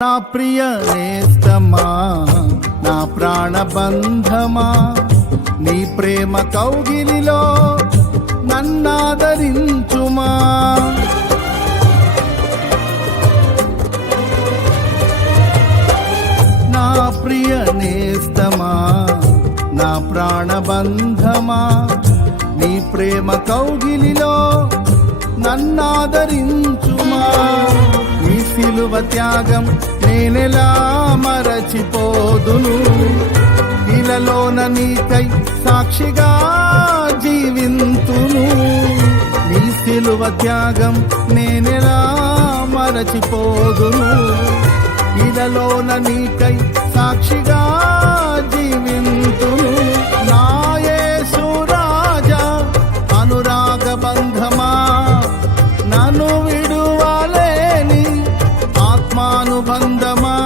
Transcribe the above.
నా ప్రియ నేస్తమా, నా ప్రాణబంధమా, నీ ప్రేమ కౌగిలిలో నన్నాదరించుమా. నా ప్రియ నేస్తమా, నా ప్రాణబంధమా, నీ ప్రేమ కౌగిలిలో నన్నాదరించుమా. నీ సిలువ త్యాగం నేనెలా మరచిపోదును, ఇలలోన నీకై సాక్షిగా జీవింతును. నీ సిలువ త్యాగం నేనెలా మరచిపోదును, ఇలలోన నీకై సాక్షిగా జీవింతును. నా యేసు రాజా అనురాగ బంధమా, నన్ను విడువలేని ఆత్మానుబంధమా.